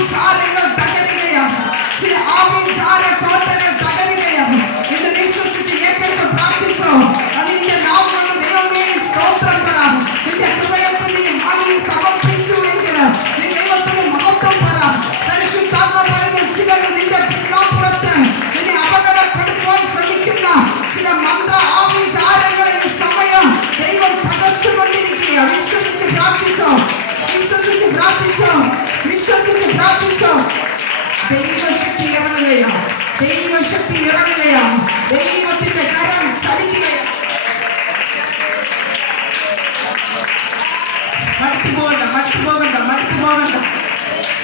ആഭിചാരങ്ങൾ തകരുകയാണ്. ചില ആഭിചാര കോട്ടകൾ തകരുകയാണ്. ഇന്ന് വിശ്വസിച്ച് ഏറ്റെടുത്ത് പ്രാർത്ഥിച്ചോ. അതിന്റെ നാമങ്ങളുടെ ദൈവമേ സ്തോത്രം പറ. നിന്റെ ഹൃദയത്തിൽ നീ അതിന് സമർപ്പിച്ചുവെങ്കിൽ നീ ദൈവത്തിന് മഹത്വം പറ. പരിശുദ്ധാത്മ പറയുന്ന ചിലർ നിന്റെ പിന്നാമ്പുറത്ത് നിന്നെ അപകടപ്പെടുത്തുവാൻ ശ്രമിക്കുന്ന ചില മന്ത്ര ആഭിചാരങ്ങളെ ഈ സമയം ദൈവം തകർത്തുകൊണ്ടിരിക്കുക. വിശ്വസിച്ച് പ്രാർത്ഥിച്ചോ. വിശ്വസിച്ച് പ്രാർത്ഥിച്ചോ. വിശ്വസിച്ച് പ്രാർത്ഥിച്ചോ. ദൈവശക്തി ഇറങ്ങുകയാണ്. ദൈവശക്തി ഇറങ്ങുകയാണ്. ദൈവത്തിന്റെ കരം ചലിക്കുകയാണ്. മടുത്തു പോകണ്ട, മടുത്തു പോകണ്ട, മടുത്തു പോകണ്ട.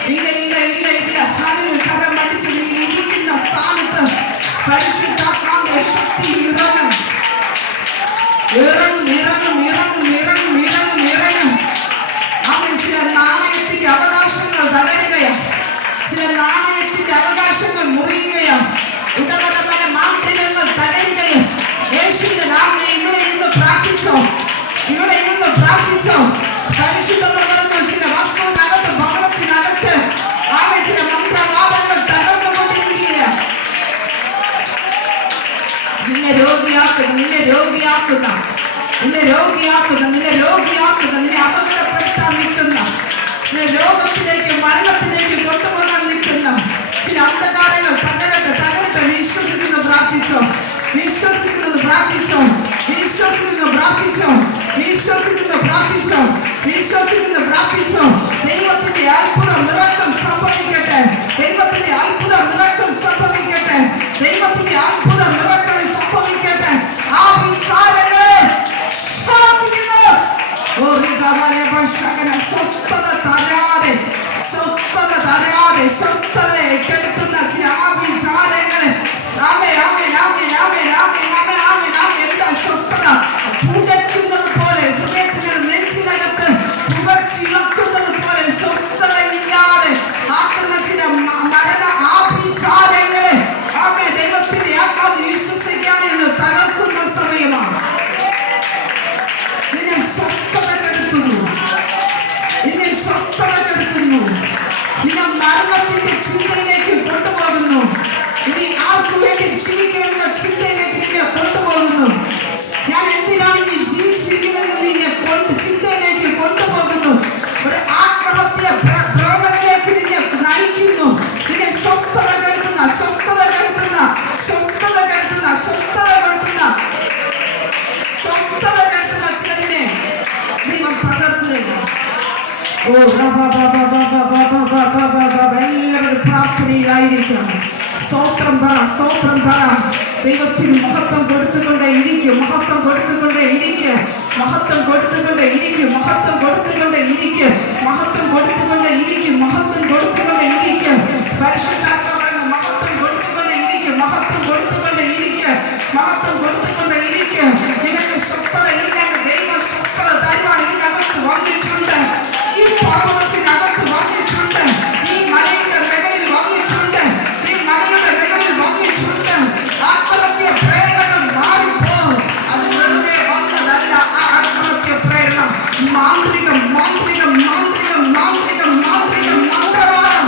ഇല്ല ഇല്ല ഇല്ല ഇല്ല. കരന് കരം അടിച്ച് നീ ഇരിക്കുന്ന സ്ഥാനത്ത് പരിശുദ്ധാത്മാവിന്റെ ശക്തി ഇറങ്ങും. ഇറങ്ങും ഇറങ്ങും ഇറങ്ങും ഇറങ്ങും ഇറങ്ങും ഇറങ്ങും. അവൻ ചില നാണയത്തിന്റെ അവകാശങ്ങൾ തകരുകയാണ്. ചില നാണയത്തിന്റെ അവകാശങ്ങൾ മുറിയുകയാണ്. ഉടമടപര മാന്ത്രികങ്ങൾ തകരുകയും. യേശുവിന്റെ നാമത്തിൽ ഇവിടെ ഇരുന്ന് പ്രാർത്ഥിച്ചോ. ഇവിടെ ഇരുന്ന് പ്രാർത്ഥിച്ചോ. പരിശുദ്ധത പറഞ്ഞ ചില വസ്തുവിനകത്ത് ഭവനത്തിനകത്ത് അവൻ ചില മന്ത്രവാദങ്ങൾ തകർന്നുകൊണ്ടിരിക്കുകയാണ്. നിന്നെ രോഗിയാക്കുക, നിന്നെ രോഗിയാക്കുക, നിന്നെ രോഗിയാക്കുക, നിന്നെ രോഗിയാക്കുക, നിന്നെ അപകടപ്പെടുത്താൻ നിൽക്കുന്ന, നിന്നെ രോഗത്തിലേക്ക് മരണത്തിലേക്ക് കൊണ്ടുപോകാൻ നിൽക്കുന്ന ചില അന്ധകാരങ്ങൾ തകരട്ടെ, തകരട്ടെ. വിശ്വസിക്കുന്നു പ്രാർത്ഥിച്ചോ. വിശ്വസിക്കുന്നത് പ്രാർത്ഥിച്ചോ. വിശ്വസിക്കുന്നു പ്രാർത്ഥിച്ചോ. വിശ്വസിക്കുന്നു പ്രാർത്ഥിച്ചോ. വിശ്വസിക്കുന്നു പ്രാർത്ഥിച്ചോ. ദൈവത്തിന്റെ അത്ഭുത മിറക്കിൾ സംഭവിക്കട്ടെ. ദൈവത്തിന്റെ അത്ഭുത മിറക്കിൾ സംഭവിക്കട്ടെ. ദൈവത്തിന്റെ അത്ഭുത മിറക്കിൾ സംഭവിക്കട്ടെ. ആ വിചാരങ്ങളെ ശ്വാസിക്കുന്നു. സ്വസ്ഥത തരാതെ, സ്വസ്ഥത തരാതെ, സ്വസ്ഥതയെ കെടുത്തുന്ന ചില ആ വിചാരങ്ങളെ എന്താ സ്വസ്ഥത? പുകയ്ക്കുന്നത് പോലെ, ഹൃദയത്തിന് നെഞ്ചിനകത്ത് പുകച്ചിളക്കുന്നത് പോലെ സ്വസ്ഥതയില്ലാതെ ആക്കുന്ന ചില മരണ ആഭിചാരങ്ങളെ ദൈവത്തിന്റെ ആത്മാവ് വിശ്വസിക്കാൻ ഇന്ന് തകർക്കുന്ന സമയമാണ്. നിന്നെ സ്വസ്ഥത കെടുത്തുന്നു. നിന്നെ സ്വസ്ഥത കെടുത്തുന്നു. നിന്നെ മരണത്തിന്റെ ചിന്തയിലേക്ക് കൊണ്ടുപോകുന്നു. ഇനി ആർക്കു വേണ്ടി ജീവിക്കണമെന്ന ചിന്തയിലേക്ക് നിന്നെ കൊണ്ടുപോകുന്നു. ഞാൻ എന്തിനാണ് നീ ജീവിച്ചിരിക്കുന്നത് നിന്നെ ചിന്തയിലേക്ക് കൊണ്ടുപോകുന്നു. ഒരു ആത്മഹത്യ പ്രവണതയിലേക്ക് നിന്നെ നയിക്കുന്നു. നിന്നെ സ്വസ്ഥത കെടുത്തുന്ന, സ്വസ്ഥത കെടുത്തുന്ന, സ്വസ്ഥത കെടുത്തുന്ന, സ്വസ്ഥത കെടുത്തുന്ന, സ്വസ്ഥത കെടുത്തുന്ന ചിലതിനെ ദൈവം തകർക്കുകയാണ്. എല്ലാവരും പ്രാർത്ഥനയിലായിരിക്കണം. സ്തോത്രം പറ, സ്തോത്രം പറ. ദൈവത്തിന് മഹത്വം കൊടുത്തുകൊണ്ടേ ഇരിക്കും. മഹത്വം കൊടുത്തുകൊണ്ടേ ഇരിക്കും. മഹത്വം കൊടുത്തുകൊണ്ടേ ഇരിക്കും. മഹത്വം കൊടുത്തുകൊണ്ടേ ഇരിക്കും. മഹത്വം കൊടുത്തുകൊണ്ടേ ഇരിക്കും. മഹത്വം കൊടുത്തുകൊണ്ടേ ഇരിക്കും. പരിശുദ്ധാത്മാവ് പറയുന്ന മഹത്വം കൊടുത്തുകൊണ്ടേ ഇരിക്കും. മഹത്വം കൊടുത്തുകൊണ്ടേ ഇരിക്കും. മഹത്വം കൊടുത്തുകൊണ്ടേ ഇരിക്കും. നിനക്ക് സ്വസ്ഥത ഇല്ലെങ്കിൽ ദൈവം സ്വസ്ഥത തരുവാൻ ഇതിനകത്ത് വന്നിട്ടുണ്ട്. ഈ പർവ്വതത്തിനകത്ത് വന്നിട്ടുണ്ട്. ഈ മലയുടെ മുകളിൽ വന്നിട്ടുണ്ട്. ഈ മലയുടെ മുകളിൽ വന്നിട്ടുണ്ട്. ആത്മഹത്യ പ്രേരണകൾ മാറിപ്പോ. അത് വെറുതെ വന്നതല്ല. ആ ആത്മഹത്യ പ്രേരണ മാന്ത്രികം, മാന്ത്രികം, മാന്ത്രികം, മാന്ത്രികം, മാന്ത്രികം, മന്ത്രവാദം,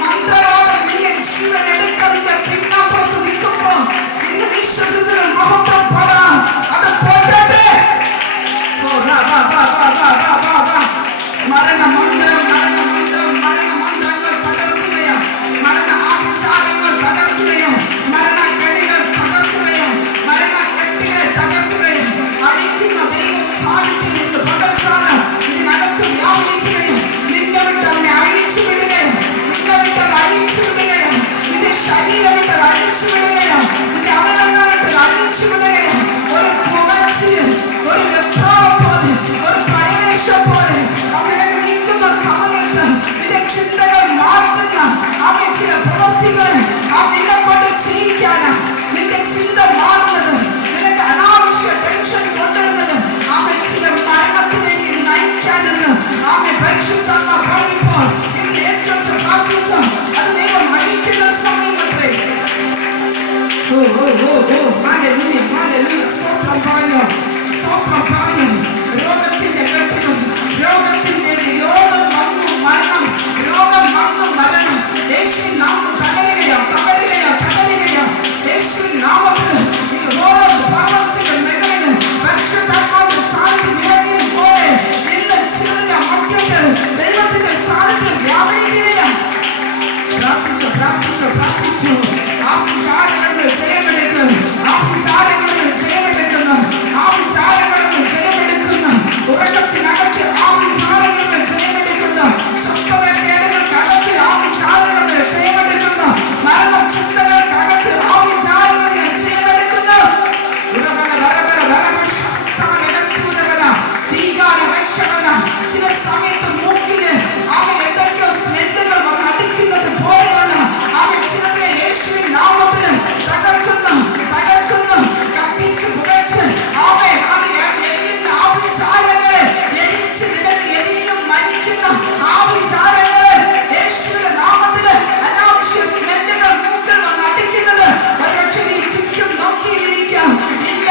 മന്ത്രവാദം നിന്നെ ജീവൻ എടുക്കുന്നതിന്റെ പിന്നാമ്പുറത്ത് നിൽക്കുമ്പോ ഇന്ന് വിശ്വസിച്ചത് മഹത്വം പറ. അത് പൊട്ടട്ടെ. മരണമന്ത്രം, മരണമന്ത്രം, മരണമന്ത്രങ്ങൾ തകർക്കുകയോ, മരണ ആചാരങ്ങൾ തകർക്കുകയോ, മരണക്കെടികൾ തകർക്കുകയോ, മരണക്കെട്ടികളെ തകർക്കുകയോ, അഴിക്കുന്ന ദൈവ സാന്നിധ്യം കൊണ്ട് പകർത്താനോ ഇതിനകത്ത് വ്യാപരിക്കുകയോ, നിന്നെ വിട്ട് അതിനെ അഴിച്ചു വിടുകയോ, നിന്നെ വിട്ടത് അഴിച്ചു വിടുകയോ, നിന്റെ ശരീരം വിട്ടത് അഴിച്ചു വിടുകയോ, നിന്റെ അവയവങ്ങൾ വിട്ടത് അഴിച്ചു വിടുകയോ, ഒരു പുകച്ചിൽ, ഒരു വെപ്രാളം പോലെ, ഒരു പരിവേഷം പോലെ അവനെ നിൽക്കുന്ന സമയത്ത് നിന്റെ ചിന്തകൾ മാറുന്ന അവൻ ചില പ്രവൃത്തികൾ നിന്നെ കൊണ്ട് ചെയ്യിക്കാനാ. നിന്റെ ചിന്ത മാറുന്നത്, നിനക്ക് അനാവശ്യ ടെൻഷൻ കൊണ്ടിടുന്നത് അവൻ ചില മരണത്തിലേക്ക് നയിക്കാനെന്ന് അവൻ പരിശുദ്ധാത്മ പറയുമ്പോൾ ഇന്ന് ഏറ്റെടുത്ത് പ്രാർത്ഥിച്ചു. അത് ദൈവം മരിക്കുന്ന സമയമത്രേ. സ്തോത്രം പറഞ്ഞു, സ്തോത്രം പറഞ്ഞു. രോഗത്തിന്റെ കെട്ടുകൾ, രോഗത്തിന് വേണ്ടി രോഗം വന്നു മരണം, രോഗം വന്നു മരണം, പ്രാർത്ഥിച്ചു. ആ വിചാരങ്ങളിൽ ജയമെടുക്കുക. ആ വിചാരങ്ങളിൽ ജയമെടുക്കുന്ന ഉറക്കത്തിനകത്ത് ആ വിചാരങ്ങളിൽ ജയമെടുക്കുന്ന ശസ്ത്രക്കേടുകൾക്കകത്ത് ആ വിചാരങ്ങളിൽ ജയമെടുക്കുന്ന മരണ ചിന്തകൾക്കകത്ത് ആ വിചാരങ്ങളിൽ ജയമെടുക്കുന്ന ചില സമയത്ത് മൂക്കില് അവൻ എന്തൊക്കെയോ സ്മെല്ലുകൾ വന്നടിക്കുന്നത് പോലെയുള്ള അവൻ ചിലതിനെ യേശുവിൻ നാമത്തിന് തകർക്കുന്ന കത്തിച്ച് പുകച്ച് അവൻ എരിയുന്ന ആ വിചാരങ്ങളെ എരിച്ച് നിനക്ക് എരിയും മരിക്കുന്ന ആ വിചാരങ്ങളെ യേശുവിന്റെ നാമത്തില് അനാവശ്യ സ്മെല്ലുകൾ മൂക്കിൽ വന്നടിക്കുന്നത് ഒരുപക്ഷെ നീ ചുറ്റും നോക്കിയിരിക്കാം. ഇല്ല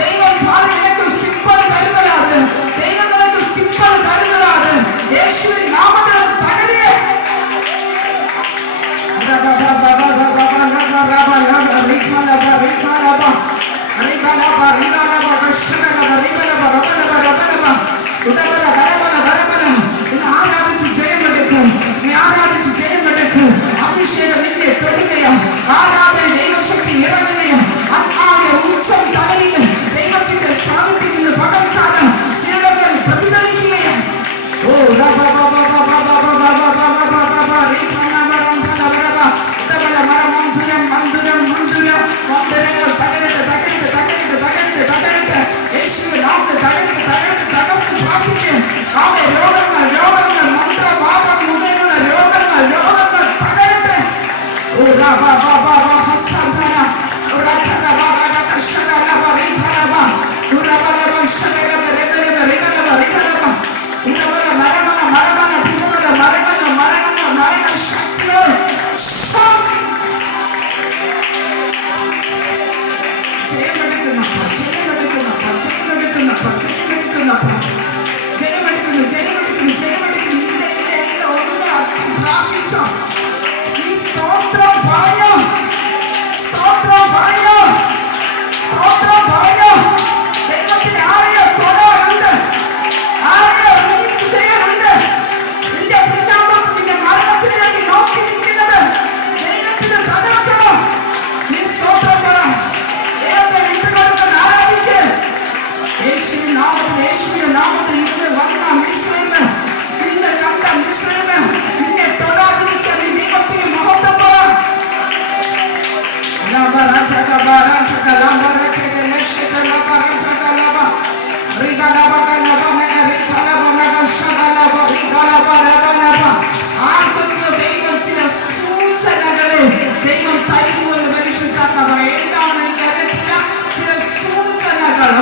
ദൈവം നിനക്ക് സിമ്പിൾ തരുന്നതാണ്. ദൈവം നിനക്ക് സിമ്പിൾ തരുന്നതാണ്. യേശുവിൻ നാമത്തിൽ അത് തകരുക. ആരാധിച്ച് ജയമെടുക്കുക. അഭിഷേകം നിന്നെ തൊടുകയോ ആരാധന ദൈവശക്തി ഇറങ്ങുകയോ ആത്മാവിന്റെ ഉച്ചം തലയിൽ ദൈവത്തിന്റെ സാന്നിധ്യത്തിന് പകർത്താൻ ചിലകൾ പ്രതിഫലിക്കുകയോ രോഗങ്ങൾ മന്ത്രവാദം മുതലുള്ള രോഗങ്ങൾ തകരട്ടെ. ആർക്കൊക്കെ ദൈവം ചില സൂചനകളെ ദൈവം തരുന്നുവെന്ന് പരിശുദ്ധാത്മ പറയാം. എന്താണ് എനിക്കറിയത്തില്ല. ചില സൂചനകൾ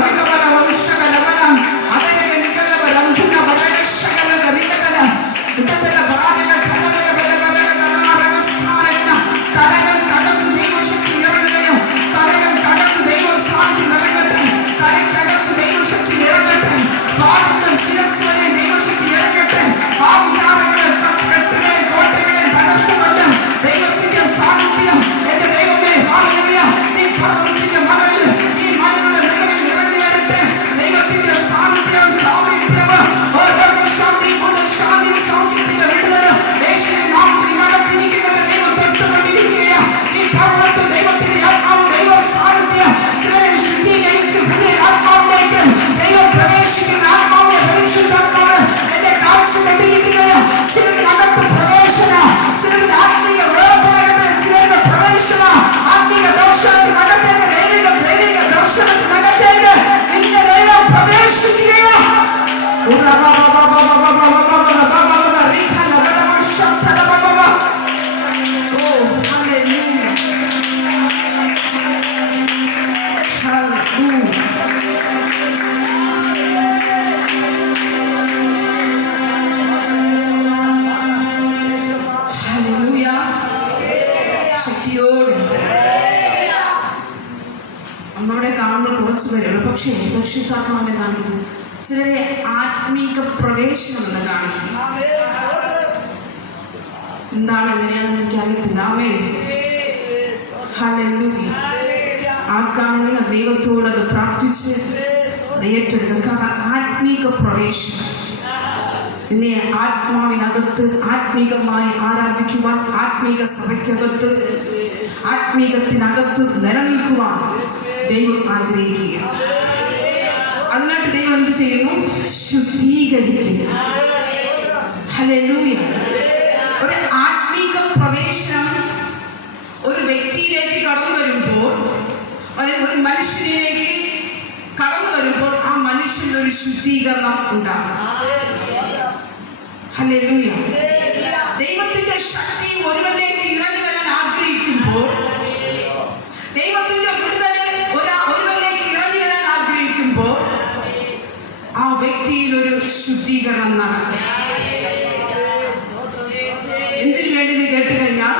പക്ഷേ പരിശുദ്ധാത്മാവിനെ കാണിക്കുന്നത് ചിലരെ ആത്മീക പ്രവേശനം കാണിക്കുന്നു. എന്താണ് എങ്ങനെയാണെന്ന് എനിക്ക് അറിയത്തില്ല. ആർക്കാണെങ്കിൽ ദൈവത്തോട് അത് പ്രാർത്ഥിച്ച് ഏറ്റെടുക്കുക. കാരണം ആത്മീക പ്രവേശനം നിന്നെ ആത്മാവിനകത്ത് ആത്മീകമായി ആരാധിക്കുവാൻ, ആത്മീക സഭയ്ക്കകത്ത് ആത്മീകത്തിനകത്ത് നിലനിൽക്കുവാൻ ദൈവം ആഗ്രഹിക്കുക. അതിനായിട്ട് ദൈവം എന്ത് ചെയ്യുന്നു? ശുദ്ധീകരിക്കുന്നു. ഹല്ലേലൂയ. ഒരു ആത്മീക പ്രവേശനം ഒരു വ്യക്തിയിലേക്ക് കടന്നു വരുമ്പോൾ, അതായത് ഒരു മനുഷ്യനിലേക്ക് കടന്നു വരുമ്പോൾ ആ മനുഷ്യന് ഒരു ശുദ്ധീകരണം ഉണ്ടാകും. ഹല്ലേലൂയ. ദൈവത്തിന്റെ ശക്തി ഒരുവനിലേക്ക് ഇറങ്ങി വരാൻ ആഗ്രഹിക്കുമ്പോൾ, ദൈവത്തിന്റെ വിടുതൽ ഒരുവനിലേക്ക് ഇറങ്ങി വരാൻ ആഗ്രഹിക്കുമ്പോൾ ആ വ്യക്തിയിൽ ഒരു ശുദ്ധീകരണം നടക്കും. എന്തിനു വേണ്ടി നീ കേട്ട് കഴിഞ്ഞാൽ,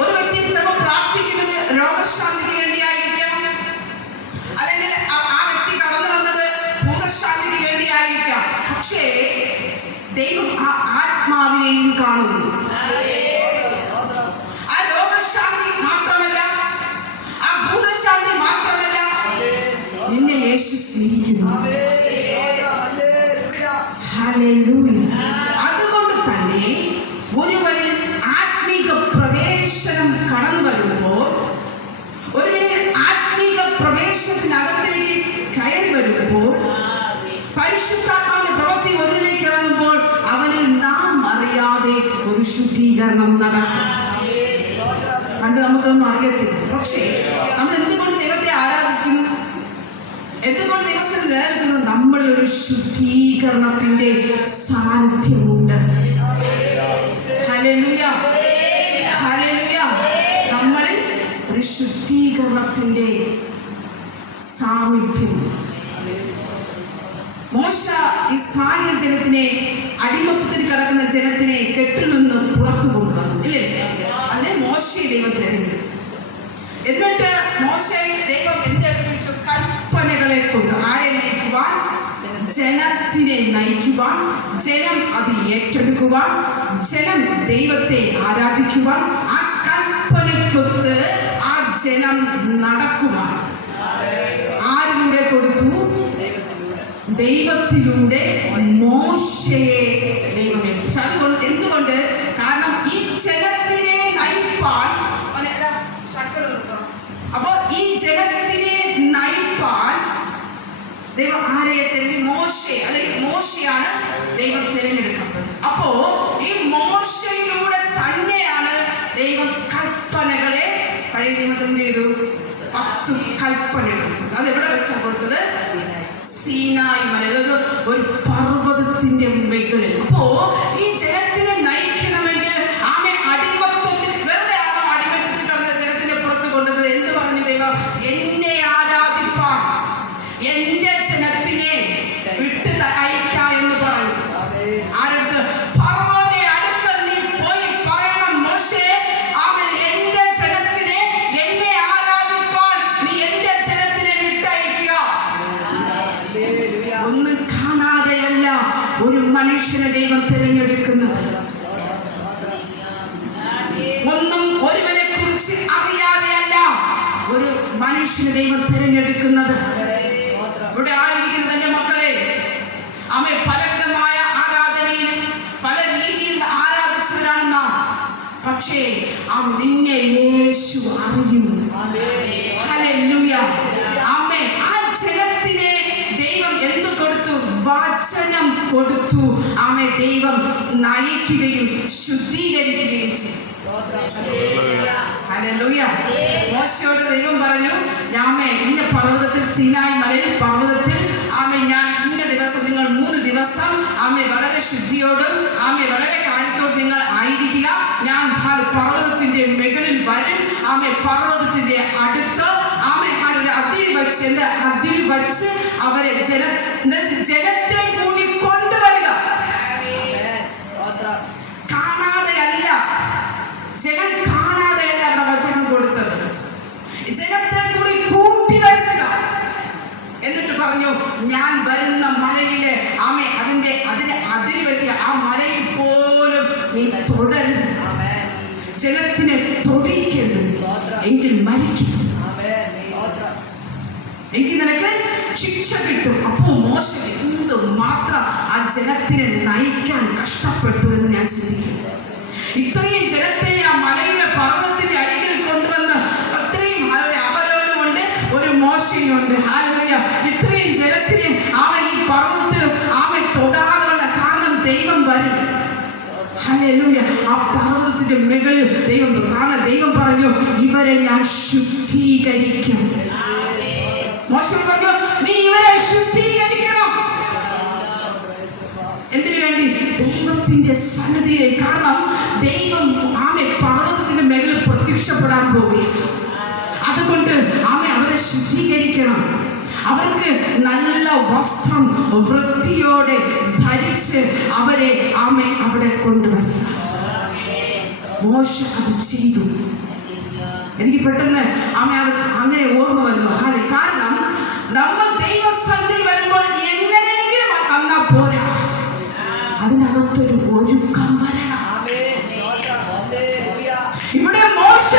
ഒരു വ്യക്തി ചിലപ്പോൾ പ്രാർത്ഥിക്കുന്നത് രോഗശാന്തിക്ക് വേണ്ടിയായിരിക്കാം, അല്ലെങ്കിൽ ആ വ്യക്തി കടന്നു വന്നത് ഭൂതശാന്തിക്ക് വേണ്ടിയായിരിക്കാം. പക്ഷേ ദൈവം ആ ആത്മാവിനെയും കാണുന്നു. ആ രോഗശാന്തി മാത്രമല്ല, ആ ഭൂതശാന്തി മാത്രമല്ല, നിന്നെ യേശു സ്നേഹിക്കുന്നു. ഹല്ലേലൂയ. അതുകൊണ്ട് തന്നെ ഒരുവനിൽ ആത്മീക പ്രവേശനം കടന്നു വരുമ്പോൾ, ഒരുവനിൽ ആത്മീക പ്രവേശനത്തിനകത്തേക്ക് കയറി വരുമ്പോൾ, പരിശുദ്ധാത്മാവിന്റെ പ്രവൃത്തി ഒരുവനിലേക്ക് ഇറങ്ങുമ്പോൾ അവനിൽ നാം അറിയാതെ ഒരു ശുദ്ധീകരണം നടക്കും. പണ്ട് നമുക്കൊന്നും അറിയത്തില്ല. പക്ഷേ നമ്മൾ എന്തുകൊണ്ട് ദൈവത്തെ ആരാധിക്കുന്നു, എന്തുകൊണ്ട് ദൈവത്തിൽ നിലനിൽക്കുന്നു? നമ്മളൊരു ശുദ്ധീകരണത്തിന്റെ സാന്നിധ്യമുണ്ട്. Hallelujah, hallelujah. നമ്മളിൽ ഒരു ശുദ്ധീകരണത്തിന്റെ സാമീപ്യം. മോശ ഇസ്രായേൽ ജനത്തിനെ, അടിമത്തത്തിൽ കിടക്കുന്ന ജനത്തിനെ കെട്ടിൽ നിന്ന് പുറത്തു കൊണ്ടുവന്നു, ഇല്ലേ? അതിനെ മോശയെ ദൈവം തിരഞ്ഞെടുത്തു. എന്നിട്ട് മോശയെ ദൈവം എന്തെടുത്തു? കൽപ്പനകളെ കൊണ്ട് ആരെ നയിക്കുവാൻ? ജനത്തിനെ നയിക്കുവാൻ, ജനം അത് ഏറ്റെടുക്കുവാൻ, ജനം ദൈവത്തെ ആരാധിക്കുവാൻ, ആ കൽപ്പനയ്ക്കൊത്ത് ആ ജനം നടക്കുവാൻ ആരിലൂടെ കൊടുത്തു? ദൈവത്തിലൂടെ മോശയെ ദൈവം ഏൽപ്പിച്ചു. അതുകൊണ്ട് എന്തുകൊണ്ട്? കാരണം ഈ ജനത്തിനെ നയിപ്പാൻ, അപ്പോൾ ഈ ജനത്തിനെ നയിപ്പാൻ ദൈവം ആരെയെ തിരഞ്ഞു? മോശയെ, അല്ലെങ്കിൽ മോശയാണ് ദൈവം തിരഞ്ഞെടുക്കപ്പെട്ടത്. അപ്പോ ഈ മോശയിലൂടെ തന്നെയാണ് ദൈവം കൽപ്പനകളെ, പഴയ നിയമത്തിൽ എന്ത് ചെയ്തു? 10 കൽപ്പനകൾ. അത് എവിടെ വെച്ചാണ് കൊടുത്തത്? സീനായി മല, അതായത് ഒരു പർവ്വതത്തിന്റെ മുകളിൽ. അപ്പോ ഈ ജനത്തിനെ നയിക്കണമെങ്കിൽ ആമേ അടിമത്തത്തിൽ, വെറുതെ ആണോ അടിമത്തത്തിൽ കിടന്ന ജനത്തിനെ പുറത്ത് കൊണ്ടത്? എന്ത് പറഞ്ഞു ദൈവം? എന്നെ ആരാധിപ്പാൻ എന്റെ ജനത്തിനെ വിട്ട് അയക്കാം എന്ന് പറഞ്ഞു. ആരടുത്ത്? ഫറവോന്റെ അടുക്കൽ നീ പോയി പറയണം, മോശേ, അവൻ എന്റെ ജനത്തിനെ, എന്നെ ആരാധിപ്പാൻ നീ എന്റെ ജനത്തിനെ വിട്ടയക്കുക. ഒന്നും കാണാതെയല്ല ഒരു മനുഷ്യനെ ദൈവം തിരഞ്ഞെടുക്കുന്നത്. ഒന്നും ഒരുവനെ കുറിച്ച് അറിയാതെയല്ല ഒരു മനുഷ്യനെ ദൈവം തിരഞ്ഞെടുക്കുന്നത്. ഇവിടെ ആയിരിക്കുന്നത് എൻ്റെ മക്കളെ, അമ്മ പലവിധമായ ആരാധനയിൽ പല രീതിയിൽ ആരാധിച്ചവരാണ് നാം. പക്ഷേ നിന്നെ യേശു അറിയുന്നു. ഹല്ലേലൂയ. ആമേൻ. ആ ജനത്തിനെ ദൈവം എന്ത് കൊടുത്തു? വചനം കൊടുത്തു. ആമേൻ. ദൈവം നയിക്കുകയും ശുദ്ധീകരിക്കുകയും ചെയ്തു. ഹല്ലേലൂയ. മോശയോട് ദൈവം പറഞ്ഞു, ഞാമേ ഇന്ന പർവ്വതത്തിൽ, സീനായി മലയിൽ പർവ്വതത്തിൽ, ആമേ ഞാൻ ഇന്ന ദിവസം, നിങ്ങൾ 3 ദിവസം ആമേ വളരെ ശുദ്ധിയോടും ആമേ വളരെ കാര്യത്തോടും നിങ്ങൾ ആയിരിക്കുക. ഞാൻ പർവ്വതത്തിന്റെ മുകളിൽ വരും. ആമേ പർവ്വതത്തിന്റെ അടുത്ത് ആമേ ഒരു അതിര് വച്ച് അവരെ ജനത്തെ കൂടി കൊണ്ടുവരിക. കാണാതെയല്ല, ജനം കാണാതെയല്ല അവിടെ വചനം കൊടുത്തത്. ജനത്തെ കൂടി കൂട്ടി വരുത്തുക. എന്നിട്ട് പറഞ്ഞു, ഞാൻ വരുന്ന മലയിലെ ആമേ അതിന്റെ അതിര് വയ്ക്കുക. ആ മലയിൽ പോലും നീ തുടരുത്. ജനത്തിനെ തൊടിക്കരുത്, എങ്കിൽ മരിക്കും. എങ്കിൽ നിനക്ക് ശിക്ഷ കിട്ടും. അപ്പോൾ മോശ എന്ത് മാത്രം ആ ജനത്തിനെ നയിക്കാൻ കഷ്ടപ്പെട്ടു എന്ന് ഞാൻ ചിന്തിക്കുന്നു. ഇത്രയും ജനത്തെ ആ മലയുടെ പർവ്വതത്തിന്റെ അരികിൽ കൊണ്ടുവന്ന് അത്രയും അവരോനുമുണ്ട്, ഒരു മോശയുണ്ട്. ഹല്ലേലൂയ. ഇത്രയും ജനത്തിനെ അവൻ ഈ പർവ്വതത്തിൽ അവൻ തൊടാതെ, കാരണം ദൈവം വരും. ഹല്ലേലൂയ. ആ പർവ്വതത്തിന്റെ മുകളിൽ ദൈവം, കാരണം ദൈവം പറഞ്ഞു ഇവരെ ഞാൻ ശുദ്ധീകരിക്കും. മോശ പറഞ്ഞു നീ ഇവരെ ശുദ്ധീകരിക്കണം. എന്തിനു വേണ്ടി? ദൈവത്തിന്റെ സന്നിധിയെ. കാരണം ദൈവം ആമെ പർവ്വതത്തിന്റെ മേഖല പ്രത്യക്ഷപ്പെടാൻ പോവുകയാണ്. അതുകൊണ്ട് ആമെ അവരെ ശുദ്ധീകരിക്കണം. അവർക്ക് നല്ല വസ്ത്രം വൃത്തിയോടെ ധരിച്ച് അവരെ ആമെ അവിടെ കൊണ്ടുവരിക. മോശ അത് ചെയ്തു. എനിക്ക് പെട്ടെന്ന് ആമെ അത് അങ്ങനെ ഓർമ്മ വന്നു. കാരണം നമ്മൾ ദൈവസന്നിധിയിൽ വരുമ്പോൾ എങ്ങനെയെങ്കിലും വന്നാൽ പോരാ, അതിനകത്തൊരു ഒരുക്കം വരണം. ഇവിടെ മോശ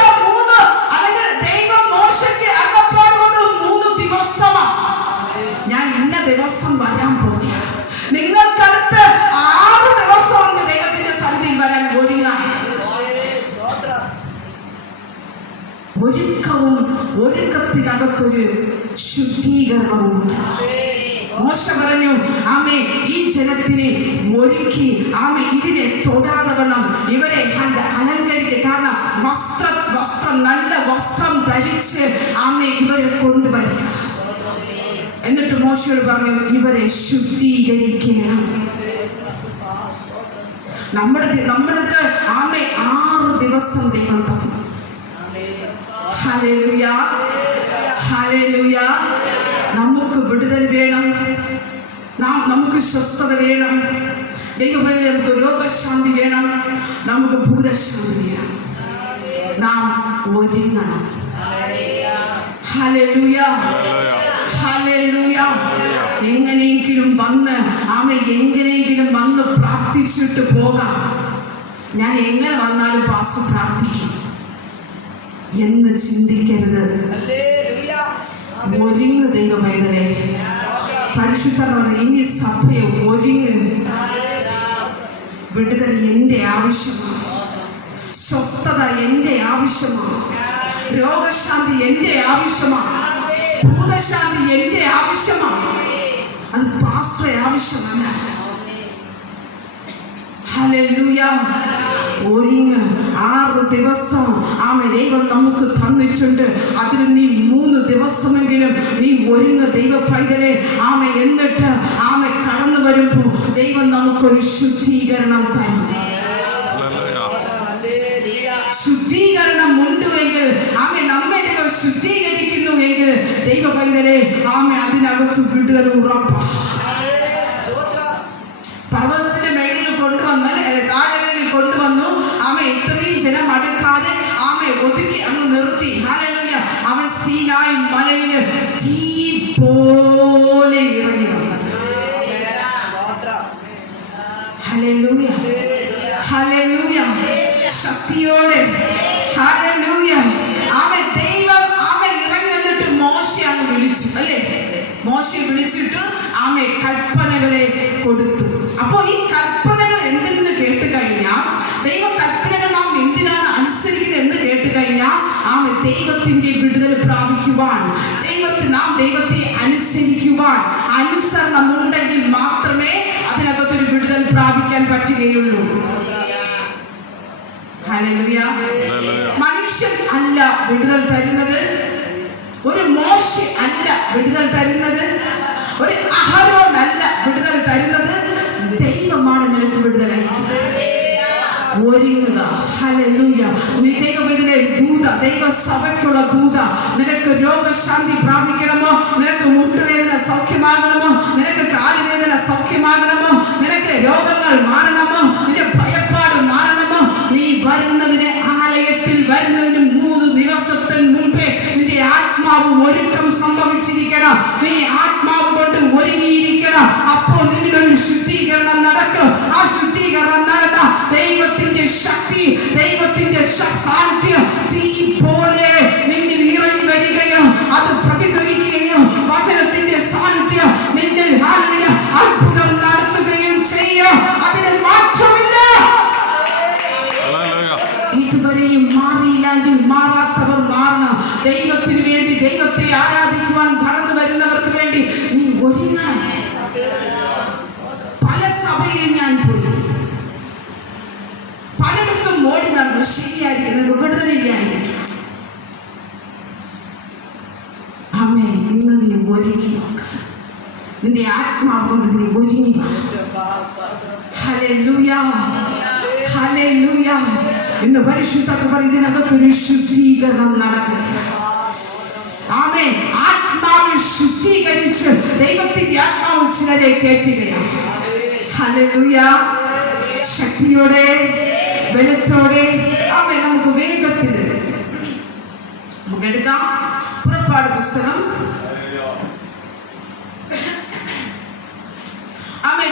അല്ലെങ്കിൽ ദൈവം മോശയ്ക്ക് അകപ്പാട് കൊണ്ടത് 3 ദിവസമാണ്. ഞാൻ ഇന്ന ദിവസം വരാൻ പോവുകയാണ്. നിങ്ങൾക്കടുത്ത് 6 ദിവസമുണ്ട് ദൈവത്തിന്റെ സന്നിധിയിൽ വരാൻ ഒരുങ്ങാൻ. ഒരുക്കത്തിനകത്തൊരു ശുദ്ധീകരണമുണ്ട്. മോശ പറഞ്ഞു ആമേ ഈ ജനത്തിനെ ഒരുക്കി ആമേ ഇതിനെ തൊടാതെ വണ്ണം ഇവരെ അലങ്കരിക്കുക. കാരണം വസ്ത്രം നല്ല വസ്ത്രം ധരിച്ച് ആമേ ഇവരെ കൊണ്ടുവരിക. എന്നിട്ട് മോശയോട് പറഞ്ഞു ഇവരെ ശുദ്ധീകരിക്കണം. നമ്മൾക്ക് ആമേ 6 ദിവസം ദൈവം തന്നു. Hallelujah, hallelujah. നമുക്ക് വിടുതൽ വേണം, നമുക്ക് സ്വസ്ഥത വേണം, ദൈവമേ നമുക്ക് രോഗശാന്തി വേണം, നമുക്ക് ഭൂതശാന്തി വേണം. നാം ഒരുങ്ങണം. Hallelujah, hallelujah. എങ്ങനെയെങ്കിലും വന്ന് പ്രാർത്ഥിച്ചിട്ട് പോകാം. ഞാൻ എങ്ങനെ വന്നാലും പാസ്റ്റർ പ്രാർത്ഥിക്കും എന്ന് ചിന്തിക്കരുത്. ഒരുങ്ങ് ദൈവമൈതലേ. പരിശുദ്ധമാണ് ഇനി സഭയെ ഒരുങ്ങ്. വിടുതൽ എൻ്റെ ആവശ്യമാണ്, സ്വസ്ഥത എൻ്റെ ആവശ്യമാണ്, രോഗശാന്തി എൻ്റെ ആവശ്യമാണ്, ഭൂതശാന്തി എൻ്റെ ആവശ്യമാണ്. അത് പാസ്റ്ററെ ആവശ്യമല്ല. ഹല്ലേലൂയ. ഒരുങ്ങ്. 6 ദിവസം ആമേ ദൈവം നമുക്ക് തന്നിട്ടുണ്ട്. അതിന് നീ 3 ദിവസമെങ്കിലും നീ ഒരുങ്ങ് ദൈവ പൈതലേ. ആമേ എന്നിട്ട് ആമേ കടന്നു വരുമ്പോൾ ദൈവം നമുക്കൊരു ശുദ്ധീകരണം തരും. ശുദ്ധീകരണം ഉണ്ടെങ്കിൽ ആമേ നമ്മെ ദൈവം ശുദ്ധീകരിക്കുന്നു എങ്കിൽ ദൈവ പൈതലേ ആമേ അതിനകത്ത് വിടുതൽ ഉറപ്പാ. പർവ്വതത്തിന്റെ മേളിൽ കൊണ്ടുവന്ന് താഴെയിൽ കൊണ്ടുവന്നു. ആമേ ഇത്രയും ജനം അടുക്കാതെ ആമേ ഒതുക്കി അങ്ങ് നിർത്തി. ഹല്ലേലൂയ. അവൻ സീനായി മലയിൽ തീ പോലെ ഇറങ്ങി വന്നു. Hallelujah, hallelujah. ശക്തിയോടെ ഹല്ലേലൂയ. ആമേ ദൈവം ആമേ ഇറങ്ങി വന്നിട്ട് മോശയെ അങ്ങ് വിളിച്ചു അല്ലേ? മോശയെ വിളിച്ചിട്ട് ആമേ കൽപ്പനകളെ കൊടുത്തു. അപ്പോൾ ഈ കൽപ്പനകൾ എന്തെന്ന് കേട്ട് കഴിഞ്ഞാൽ, ദൈവ കൽപ്പനകൾ നാം എന്തിനാണ് അനുസരിക്കുന്നത് എന്ന് കേട്ട് കഴിഞ്ഞാൽ ആമേ ദൈവത്തിന്റെ വിടുതൽ പ്രാപിക്കുവാൻ, ദൈവത്തെ അനുസരിക്കുവാൻ അനുസരണം ഉണ്ടെങ്കിൽ മാത്രമേ അതിനകത്തൊരു വിടുതൽ പ്രാപിക്കാൻ പറ്റുകയുള്ളൂ. ഹല്ലേലൂയ. മനുഷ്യൻ അല്ല വിടുതൽ തരുന്നത്, ഒരു മോശ അല്ല വിടുതൽ തരുന്നത്, ഒരു അഹരോൻ അല്ല വിടുതൽ തരുന്നത്. ദൈവമാണ് നിനക്ക് വിടുതൽ അയക്കുന്നത്. ഒരുങ്ങുക. ഹല്ലേലൂയ. ദൈവവേദന ദൂത, ദൈവസഭയ്ക്കുള്ള ദൂത. നിനക്ക് രോഗശാന്തി പ്രാപിക്കണമോ? നിനക്ക് മുട്ടുവേദന സൗഖ്യമാകണമോ? നിനക്ക് കാലുവേദന സൗഖ്യമാകണമോ? നിനക്ക് രോഗങ്ങൾ മാറണമോ? നിന്റെ ഭയപ്പാട് മാറണമോ? നീ വരുന്നതിന് ആലയത്തിൽ വരുന്നതിന് 3 ദിവസത്തിന് മുമ്പേ നിന്റെ ആത്മാവ് ഒരുക്കം സംഭവിച്ചിരിക്കണം. നീ ആത്മാവ് കൊണ്ട് ഒരുങ്ങിയിരിക്കണം. അപ്പോൾ നിന്നൊരു ശുദ്ധീകരണം നടക്കും. ആ ശുദ്ധീകരണം നടന്ന ദൈവത്തിന്റെ ശക്തി, ദൈവത്തിന്റെ സാന്നിധ്യം തീ പോലെ നിന്നിൽ ഇറങ്ങി വരികയും അത് പ്രതിധ്വനിക്കുകയും ഇതുവരെയും മാറിയില്ലെങ്കിൽ മാറാത്തവർ മാറണം. ദൈവത്തിന് വേണ്ടി, ദൈവത്തെ ആരാധിക്കുവാൻ കടന്നു വരുന്നവർക്ക് വേണ്ടി നീ ഒരുങ്ങണം. പല സഭയിലും ഞാൻ പോയി, പലയിടത്തും ഓടി നടന്നു. ശരിയായിരിക്കും, വിടുതലില്ലായിരിക്കും. അമ്മേ, ഇന്ന് നീ ഒരുങ്ങി നോക്ക. നിന്റെ ആത്മാവ് കൊണ്ട് നീ ഒരുങ്ങി. Hallelujah, hallelujah. ഇന്ന് പരിശുദ്ധ ഇതിനകത്തൊരു ശുദ്ധീകരണം നടക്കുക. ആമേൻ. ആത്മാവിൽ ശുദ്ധീകരിച്ച് ദൈവത്തിന്റെ ആത്മാവ് ചിലരെ കയറ്റുകയാണ്. ഹല്ലേലൂയ. ശക്തിയോടെ, ബലത്തോടെ ആമേൻ. നമുക്ക് വേഗത്തിൽ നമുക്ക് എടുക്കാം. പുറപ്പാട് പുസ്തകം.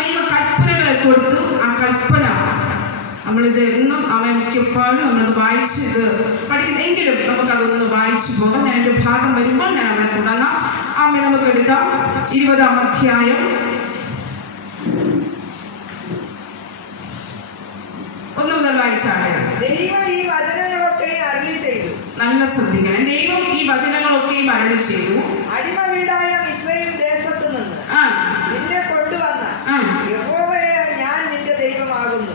ദൈവ കൽപ്പനകളെ കൊടുത്തു. ആ കൽപ്പന നമ്മളിത് എന്നും മിക്കപ്പോഴും നമ്മളത് വായിച്ച് ഇത് പഠിക്കുന്ന, എങ്കിലും നമുക്കതൊന്ന് വായിച്ചു പോകാം. ഞാൻ എൻ്റെ ഭാഗം വരുമ്പോൾ ഞാൻ അവിടെ തുടങ്ങാം. നമുക്ക് എടുക്കാം. 20-ാം അധ്യായം 1 മുതൽ വായിച്ചാണ്. നല്ല ശ്രദ്ധിക്കണം. ദൈവം ഈ വചനങ്ങളൊക്കെയും അരുളി ചെയ്തു. അടിമ വീടായ മിസ്രയീം ദേശത്തു നിന്ന് നിന്നെ കൊണ്ടുവന്ന യഹോവയായ ഞാൻ നിന്റെ ദൈവമാകുന്നു.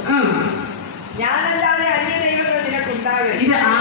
ഞാനല്ലാതെ അന്യ ദൈവങ്ങൾ നിനക്കുണ്ടാകരുത്.